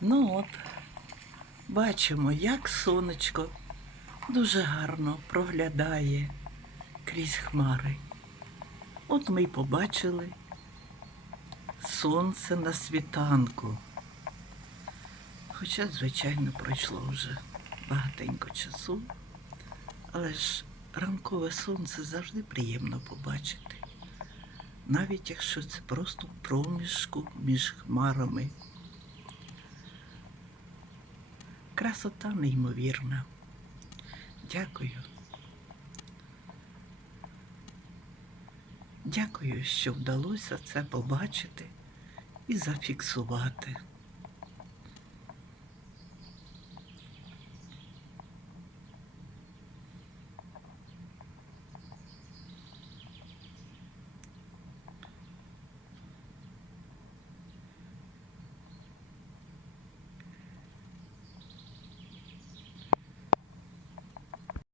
Ну от, бачимо, як сонечко дуже гарно проглядає крізь хмари. От ми й побачили сонце на світанку. Хоча, звичайно, пройшло вже багатенько часу, але ж ранкове сонце завжди приємно побачити, навіть якщо це просто проміжку між хмарами. Красота неймовірна. Дякую. Дякую, що вдалося це побачити і зафіксувати.